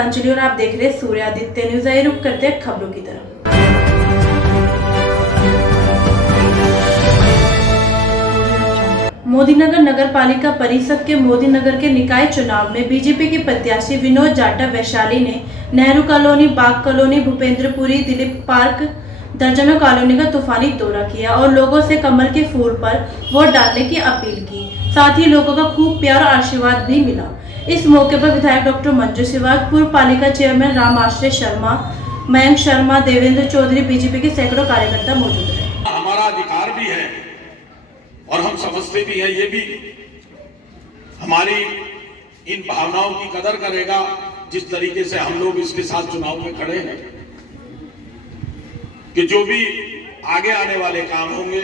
गीतांजलि और आप देख रहे सूर्य आदित्य न्यूज। आइए रुक करते हैं खबरों की तरफ। मोदीनगर नगर पालिका परिषद के मोदीनगर के निकाय चुनाव में बीजेपी के प्रत्याशी विनोद जाटव वैशाली ने नेहरू कॉलोनी, बाग कॉलोनी, भूपेंद्रपुरी, दिलीप पार्क, दर्जनों कॉलोनी का तूफानी दौरा किया और लोगों से कमल के फूल पर वोट डालने की अपील की। साथ ही लोगों का खूब प्यार और आशीर्वाद भी मिला। इस मौके पर विधायक डॉक्टर मंजू सहवाग, पूर्व पालिका चेयरमैन राम आश्रय शर्मा, मयंक शर्मा, देवेंद्र चौधरी, बीजेपी के सैकड़ों कार्यकर्ता मौजूद रहे। हमारा अधिकार भी है और हम समझते भी हैं, ये भी हमारी इन भावनाओं की कदर करेगा जिस तरीके से हम लोग इसके साथ चुनाव में खड़े हैं कि जो भी आगे आने वाले काम होंगे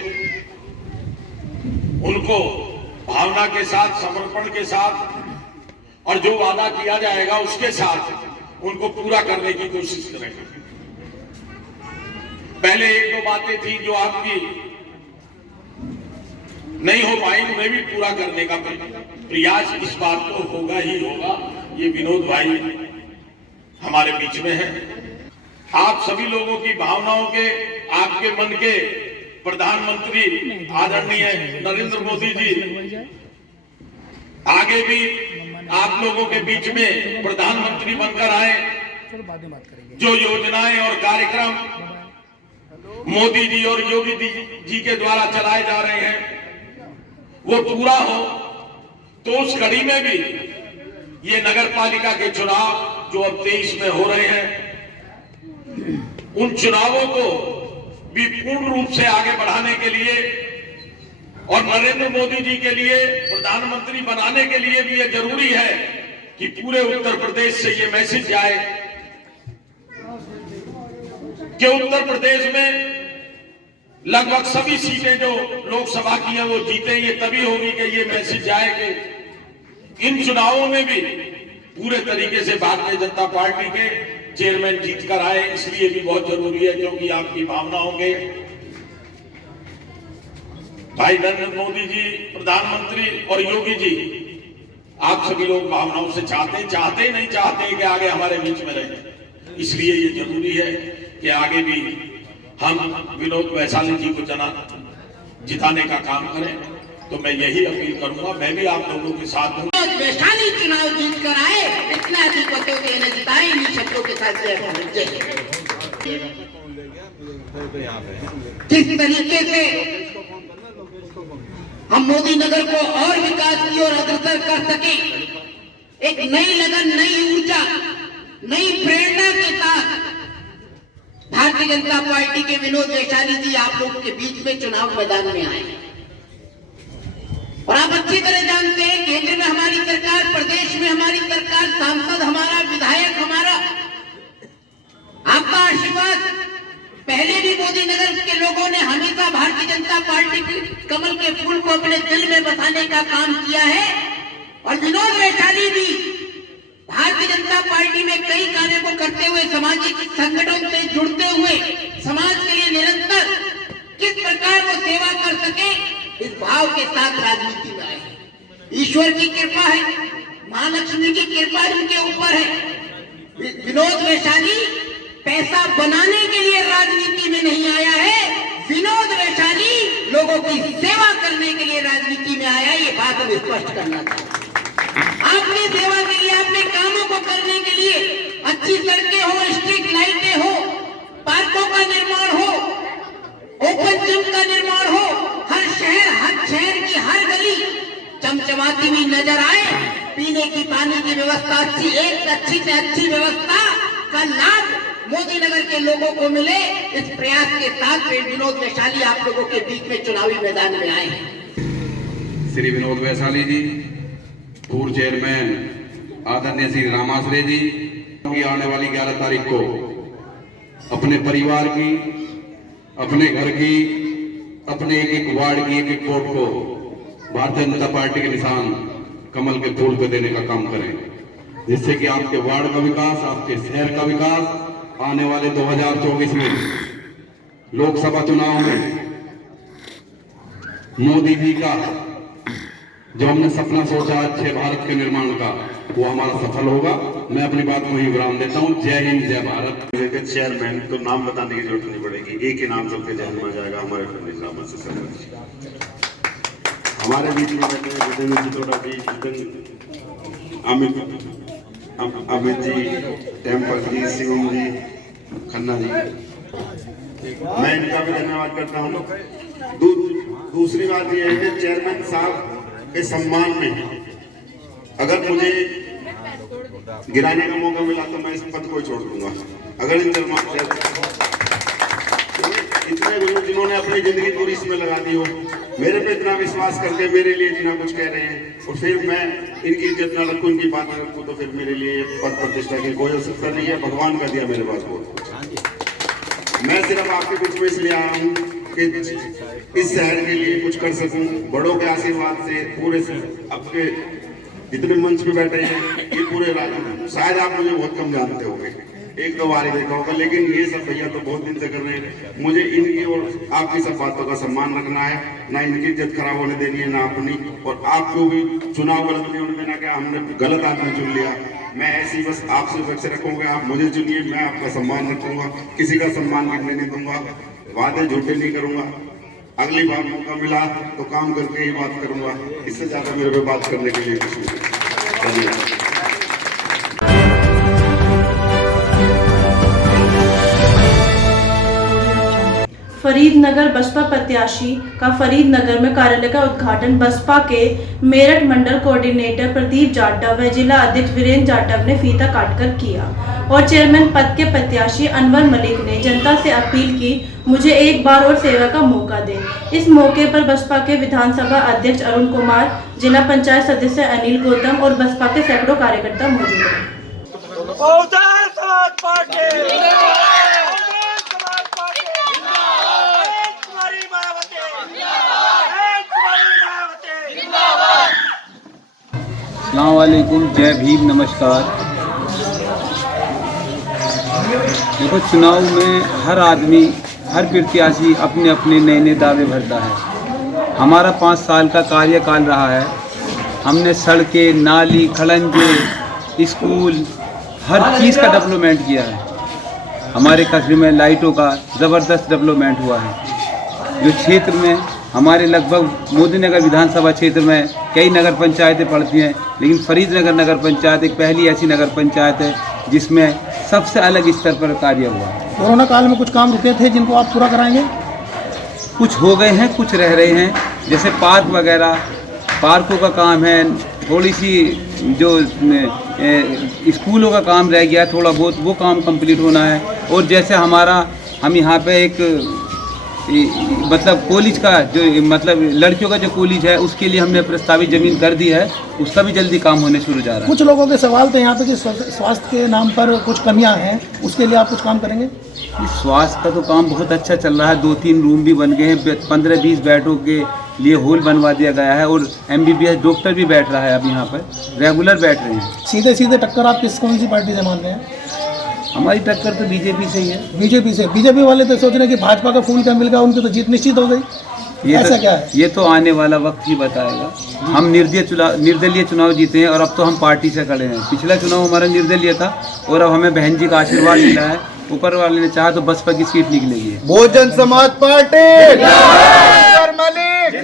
उनको भावना के साथ, समर्पण के साथ और जो वादा किया जाएगा उसके साथ उनको पूरा करने की कोशिश करेंगे। पहले एक दो बातें थी जो आपकी नहीं हो पाई, उन्हें भी पूरा करने का प्रयास इस बार तो होगा ही होगा। ये विनोद भाई हमारे बीच में है। आप सभी लोगों की भावनाओं के, आपके मन के प्रधानमंत्री आदरणीय नरेंद्र मोदी जी आगे भी आप लोगों के बीच में प्रधानमंत्री बनकर आए। जो योजनाएं और कार्यक्रम मोदी जी और योगी जी के द्वारा चलाए जा रहे हैं वो पूरा हो, तो उस कड़ी में भी ये नगर पालिका के चुनाव जो अब 23 में हो रहे हैं, उन चुनावों को भी पूर्ण रूप से आगे बढ़ाने के लिए और नरेंद्र मोदी जी के लिए प्रधानमंत्री बनाने के लिए भी ये जरूरी है कि पूरे उत्तर प्रदेश से ये मैसेज जाए कि उत्तर प्रदेश में लगभग सभी सीटें जो लोकसभा की हैं वो जीते। ये तभी होगी कि ये मैसेज जाए कि इन चुनावों में भी पूरे तरीके से भारतीय जनता पार्टी के चेयरमैन जीत कर आए। इसलिए भी बहुत जरूरी है क्योंकि आपकी भावनाओं के भाई नरेंद्र मोदी जी प्रधानमंत्री और योगी जी, आप सभी लोग भावनाओं से चाहते नहीं चाहते कि आगे हमारे बीच में रहे। इसलिए ये जरूरी है कि आगे भी हम विनोद वैशाली जी को जिताने का काम करें। तो मैं यही अपील करूंगा, मैं भी आप लोगों के साथ हूँ। वैशाली चुनाव जीत कर आए, इतना अधिक मतों के ने जिताए। इन शब्दों के साथ जिस तरीके से हम मोदी नगर को और विकास की ओर अग्रसर कर सके, एक नई लगन, नई ऊर्जा, नई प्रेरणा के साथ भारतीय जनता पार्टी के विनोद वैशाली जी आप लोगों के बीच में चुनाव मैदान में आए। और आप अच्छी तरह जानते हैं, केंद्र में हमारी सरकार, प्रदेश में हमारी सरकार, सांसद हमारा, विधायक हमारा, आपका आशीर्वाद। पहले भी मोदी नगर के लोगों ने हमेशा भारतीय जनता पार्टी के कमल के फूल को अपने दिल में बसाने का काम किया है। और विनोद वैशाली भी भारतीय जनता पार्टी में कई कार्यों को करते हुए, सामाजिक संगठन से जुड़ते हुए समाज के लिए निरंतर किस प्रकार वो सेवा कर सके, इस भाव के साथ राजनीति में आए। ईश्वर की कृपा है, महालक्ष्मी की कृपा उनके ऊपर है। विनोद वैशाली पैसा बनाने के लिए राजनीति में नहीं आया है, विनोद वैशाली लोगों की सेवा करने के लिए राजनीति में आया। ये बात हम स्पष्ट करना चाहते हैं। आपने सेवा के लिए, अपने कामों को करने के लिए, अच्छी सड़कें हो, स्ट्रीट लाइटें हो, पार्कों का निर्माण हो, ओपन जिम का निर्माण हो, हर शहर की हर गली चमचमाती हुई नजर आए। पीने की पानी की व्यवस्था अच्छी, एक अच्छी से अच्छी व्यवस्था का लाभ मोदी नगर के लोगों को मिले, इस प्रयास के साथ विनोद वैशाली आप लोगों के बीच में चुनावी मैदान में आए हैं। श्री विनोद वैशाली जी, पूर्व चेयरमैन आदरणीय श्री राम आश्रय जी की आने वाली 11 तारीख को अपने परिवार की, अपने घर की, अपने एक एक वार्ड की, एक एक वोट को भारतीय जनता पार्टी के निशान कमल के फूल पे देने का काम करें, जिससे कि आपके वार्ड का विकास, आपके शहर का विकास आने वाले 2024 में लोकसभा चुनाव में मोदी जी का जो हमने सपना सोचा अच्छे भारत के निर्माण का, वो हमारा सफल होगा। मैं अपनी बात को ही विराम देता हूँ। जय हिंद, जय भारत। चेयरमैन तो नाम बताने की जरूरत नहीं पड़ेगी, एक ही नाम सबके ध्यान में आ जाएगा, हमारे फैमिली रामा से सरपंच। हमारे बीच में बैठे हैं जितेंद्र चितौड़ा जी, अमित जी, टेम्पल जी, शिवम जी, खन्ना जी, मैं इनका भी धन्यवाद करता हूँ। दूसरी बात यह है कि चेयरमैन साहब के सम्मान में अगर मुझे गिराने का मौका मिला तो मैं इस पद को छोड़ दूंगा। अगर इतने लोग जिन्होंने अपनी जिंदगी पूरी इसमें लगा दी हो, मेरे पे इतना विश्वास करके मेरे लिए इतना कुछ कह रहे हैं, और फिर मैं इनकी इज्जत ना रखूं, इनकी बात ना रखूं, तो फिर मेरे लिए पद प्रतिष्ठा की कोई आवश्यकता नहीं है। भगवान का दिया मेरे पास बहुत कुछ। मैं सिर्फ आपके बीच में इसलिए आया हूँ कि इस शहर के लिए कुछ कर सकूं। बड़ों के आशीर्वाद से पूरे आपके जितने मंच पे बैठे हैं ये पूरे राज्य, शायद आप मुझे बहुत कम जानते होंगे, एक दो बार ही देखा होगा, लेकिन ये सब भैया तो बहुत दिन से कर रहे हैं। मुझे इनकी और आपकी सब बातों का सम्मान रखना है, ना इनकी इज्जत खराब होने देनी है, ना अपनी, और आपको भी चुनाव गलत नहीं होने देना कि हमने गलत आदमी चुन लिया। मैं ऐसी बस आपसे अपेक्षा रखूंगा, आप मुझे चुनिए, मैं आपका सम्मान रखूंगा, किसी का सम्मान गिरने नहीं दूंगा, वादे झूठे नहीं करूंगा। अगली बार मौका मिला तो काम करके ही बात करूंगा, इससे ज्यादा मेरे पे बात करने के लिए कुछ नहीं। धन्यवाद। फरीदनगर बसपा प्रत्याशी का फरीदनगर में कार्यालय का उद्घाटन बसपा के मेरठ मंडल कोऑर्डिनेटर प्रदीप जाटव व जिला अध्यक्ष वीरेंद्र जाटव ने फीता काटकर किया, और चेयरमैन पद के प्रत्याशी अनवर मलिक ने जनता से अपील की, मुझे एक बार और सेवा का मौका दें। इस मौके पर बसपा के विधानसभा अध्यक्ष अरुण कुमार, जिला पंचायत सदस्य अनिल गौतम और बसपा के सैकड़ों कार्यकर्ता मौजूद हैं। अस्सलाम वालेकुम, जय भीम, नमस्कार। देखो, चुनाव में हर आदमी, हर प्रत्याशी अपने अपने नए नए दावे भरता है। हमारा 5 साल का कार्यकाल रहा है। हमने सड़कें, नाली, खलंजे, स्कूल, हर चीज़ का डेवलपमेंट किया है। हमारे कस्बे में लाइटों का ज़बरदस्त डेवलपमेंट हुआ है। जो क्षेत्र में हमारे लगभग मोदी नगर विधानसभा क्षेत्र में कई नगर पंचायतें पड़ती हैं, लेकिन फरीदनगर नगर पंचायत एक पहली ऐसी नगर पंचायत है जिसमें सबसे अलग स्तर पर कार्य हुआ। कोरोना काल में कुछ काम रुके थे जिनको आप पूरा कराएंगे? कुछ हो गए हैं, कुछ रह रहे हैं, जैसे पार्क वगैरह, पार्कों का काम है, थोड़ी सी जो स्कूलों का काम रह गया थोड़ा बहुत, वो काम कंप्लीट होना है। और जैसे हम यहाँ पे एक मतलब कॉलेज का जो मतलब लड़कियों का जो कॉलेज है उसके लिए हमने प्रस्तावित ज़मीन कर दी है, उसका भी जल्दी काम होने शुरू जा रहा है। कुछ लोगों के सवाल थे यहाँ पे कि स्वास्थ्य के नाम पर कुछ कमियां हैं, उसके लिए आप कुछ काम करेंगे? स्वास्थ्य का तो काम बहुत अच्छा चल रहा है। 2-3 रूम भी बन गए हैं, 15-20 बेडों के लिए हॉल बनवा दिया गया है, और MBBS डॉक्टर भी बैठ रहा है, अब यहाँ पर रेगुलर बैठ रहे हैं। सीधे सीधे टक्कर आप कौन सी पार्टी से मान रहे हैं? हमारी टक्कर तो बीजेपी से ही है। बीजेपी से? बीजेपी वाले तो सोच रहे हैं कि भाजपा का फूल क्या मिल गया, उनकी तो जीत निश्चित हो गई। ऐसा क्या है? ये तो आने वाला वक्त ही बताएगा। हम निर्दलीय चुनाव जीते हैं और अब तो हम पार्टी से खड़े हैं। पिछला चुनाव हमारा निर्दलीय था और अब हमें बहन जी का आशीर्वाद मिला है। ऊपर वाले ने चाहा तो बसपा की सीट निकलेगी। Bahujan Samaj party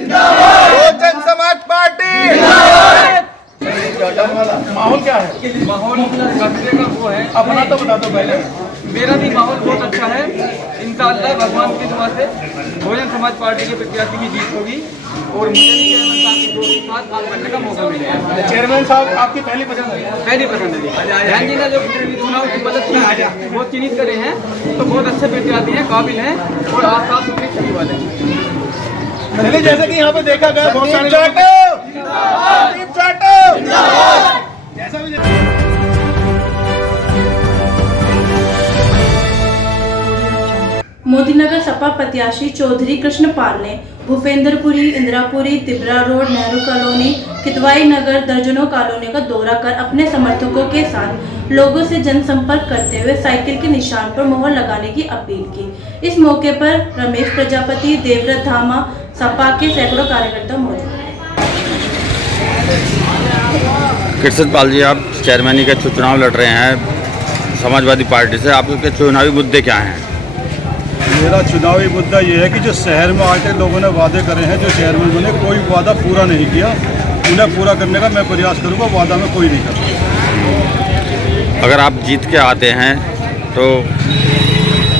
Bahujan Samaj party. माहौल क्या है? माहौल कस्बे का वो है, अपना तो बता दो पहले। मेरा भी माहौल बहुत अच्छा है। इंशाअल्लाह भगवान की दुआ से बहुजन समाज पार्टी के प्रत्याशी की जीत होगी और मुझे भी चेयरमैन साहब के साथ काम करने का मौका मिलेगा। चेयरमैन साहब आपकी पहली पसंद है? पहली पसंद है। बहन जी ने जो चुनाव की मदद की वो चिन्हित करे हैं, तो बहुत अच्छे प्रत्याशी हैं, काबिल हैं और आस-पास सुथरी छवि वाले हैं। पहले जैसे कि यहाँ पे देखा गया बहुत सारे जैसा भी मोदीनगर सपा प्रत्याशी चौधरी कृष्णपाल ने भूपेंद्रपुरी, इंदिरापुरी, तिबरा रोड, नेहरू कॉलोनी, कितवाई नगर, दर्जनों कॉलोनी का दौरा कर अपने समर्थकों के साथ लोगों से जनसंपर्क करते हुए साइकिल के निशान पर मोहर लगाने की अपील की। इस मौके पर रमेश प्रजापति, देवव्रत धामा, सपा के सैकड़ों कार्यकर्ता मौजूद हैं। कृष्ण पाल जी, आप चेयरमैनी के चुनाव लड़ रहे हैं समाजवादी पार्टी से, आपके चुनावी मुद्दे क्या हैं? मेरा चुनावी मुद्दा ये है कि जो शहर में आज तक लोगों ने वादे करे हैं, जो चेयरमैन बने कोई वादा पूरा नहीं किया, उन्हें पूरा करने का मैं प्रयास करूँगा, वादा में कोई नहीं करता। अगर आप जीत के आते हैं तो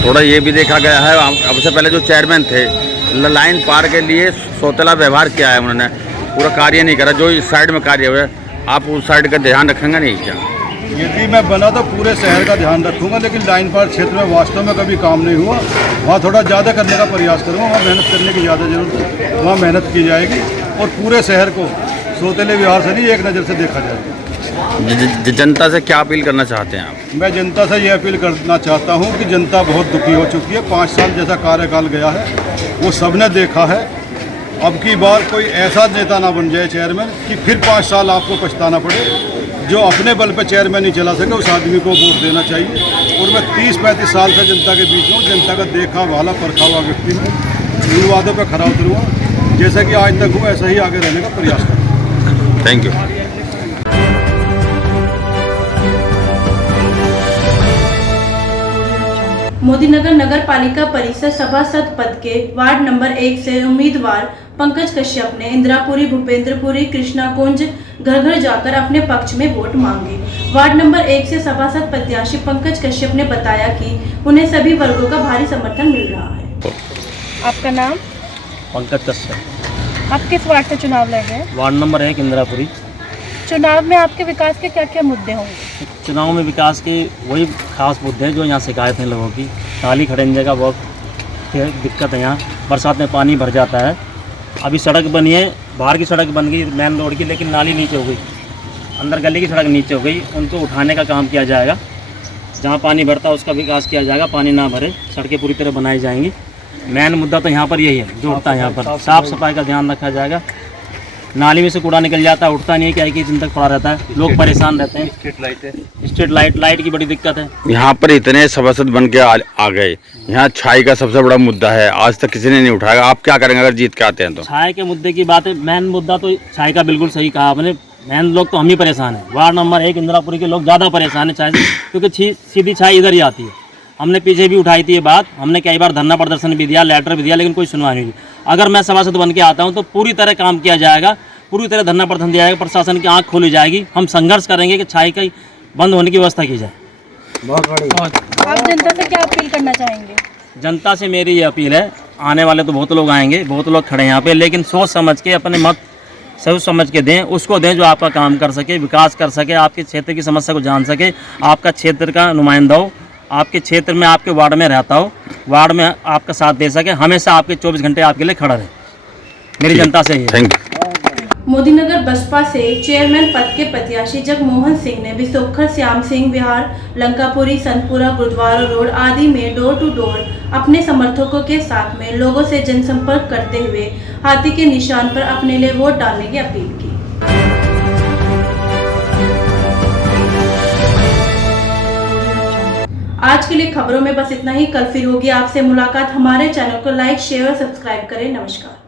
थोड़ा ये भी देखा गया है, अब से पहले जो चेयरमैन थे लाइन पार के लिए सौतेला व्यवहार किया है, उन्होंने पूरा कार्य नहीं करा। जो इस साइड में कार्य हुए, आप उस साइड का ध्यान रखेंगे नहीं क्या? यदि मैं बना तो पूरे शहर का ध्यान रखूंगा, लेकिन लाइन पार क्षेत्र में वास्तव में कभी काम नहीं हुआ, वहाँ थोड़ा ज़्यादा करने का प्रयास करूँगा, वहाँ मेहनत करने की ज़्यादा जरूरत है, वहाँ मेहनत की जाएगी और पूरे शहर को सौतेले व्यवहार से नहीं एक नज़र से देखा जाएगा। जनता से क्या अपील करना चाहते हैं आप? मैं जनता से ये अपील करना चाहता हूँ कि जनता बहुत दुखी हो चुकी है। 5 साल जैसा कार्यकाल गया है वो सबने देखा है। अब की बार कोई ऐसा नेता ना बन जाए चेयरमैन कि फिर 5 साल आपको पछताना पड़े। जो अपने बल पर चेयरमैन नहीं चला सके उस आदमी को वोट देना चाहिए। और मैं 30-35 साल से जनता के बीच हूँ, जनता का देखा भाला परखा हुआ व्यक्ति हूँ। इन वादों पर खरा उतरूँगा, जैसा कि आज तक हूँ ऐसा ही आगे रहने का प्रयास करूँगा। Thank you. मोदीनगर नगर पालिका परिषद सभासद पद के वार्ड नंबर 1 से उम्मीदवार पंकज कश्यप ने इंदिरापुरी, भूपेंद्रपुरी, कृष्णा कुंज घर घर जाकर अपने पक्ष में वोट मांगे। वार्ड नंबर 1 से सभासद प्रत्याशी पंकज कश्यप ने बताया कि उन्हें सभी वर्गों का भारी समर्थन मिल रहा है। आपका नाम? पंकज कश्यप। आप किस वार्ड से चुनाव लड़ रहे हैं? Ward number 1 Indirapuri. चुनाव में आपके विकास के क्या क्या मुद्दे होंगे? चुनाव में विकास के वही खास मुद्दे हैं जो यहाँ शिकायत हैं लोगों की। नाली खड़ंजे का बहुत दिक्कत है, यहाँ बरसात में पानी भर जाता है। अभी सड़क बनी है, बाहर की सड़क बन गई मेन रोड की, लेकिन नाली नीचे हो गई, अंदर गली की सड़क नीचे हो गई। उनको उठाने का काम किया जाएगा, जहाँ पानी भरता है उसका विकास किया जाएगा, पानी ना भरे, सड़कें पूरी तरह बनाई जाएंगी। मेन मुद्दा तो यहाँ पर यही है जो उठता है, यहाँ पर साफ़ सफाई का ध्यान रखा जाएगा। नाली में से कूड़ा निकल जाता है, उठता नहीं है, क्या कई दिन तक पड़ा रहता है, लोग परेशान रहते हैं। स्ट्रीट लाइट की बड़ी दिक्कत है। यहाँ पर इतने सभासद बन के आ गए, यहाँ छाई का सबसे बड़ा मुद्दा है, आज तक किसी ने नहीं उठाया। आप क्या करेंगे अगर जीत के आते हैं तो? छाई के मुद्दे की बात है, मेन मुद्दा तो छाई का बिल्कुल सही कहा आपने। मेन लोग तो हम ही परेशान हैं। वार्ड नंबर 1 इंदिरापुरी के लोग ज़्यादा परेशान हैं छाई से, क्योंकि सीधी छाई इधर ही आती है। हमने पीछे भी उठाई थी ये बात, हमने कई बार धरना प्रदर्शन भी दिया, लेटर भी दिया, लेकिन कोई सुनवाई नहीं हुई। अगर मैं सभासद बन के आता हूँ तो पूरी तरह काम किया जाएगा, पूरी तरह धरना प्रदर्शन दिया जाएगा, प्रशासन की आंख खोली जाएगी। हम संघर्ष करेंगे कि छाई का बंद होने की व्यवस्था की जाए। बहुत बढ़िया। आप जनता से क्या अपील करना चाहेंगे? जनता से मेरी ये अपील है, आने वाले तो बहुत लोग आएंगे, बहुत लोग खड़े हैं यहाँ पे, लेकिन सोच समझ के अपने मत सोच समझ के दें, उसको दें जो आपका काम कर सके, विकास कर सके, आपके क्षेत्र की समस्या को जान सके, आपका क्षेत्र का नुमाइंदा हो, आपके क्षेत्र में आपके वार्ड में रहता हो, वार्ड में आपका साथ दे सके, हमेशा आपके 24 घंटे आपके लिए खड़ा रहे। मेरी जनता से ही। Thank you. मोदीनगर बसपा से चेयरमैन पद के प्रत्याशी जगमोहन सिंह ने बिसोखर, श्याम सिंह विहार, लंकापुरी, संतपुरा, गुरुद्वारा रोड आदि में डोर टू डोर अपने समर्थकों के साथ में लोगों से जनसंपर्क करते हुए हाथी के निशान पर अपने लिए वोट डालने की अपील की। आज के लिए खबरों में बस इतना ही। कल फिर होगी आपसे मुलाकात। हमारे चैनल को लाइक, शेयर और सब्सक्राइब करें। नमस्कार।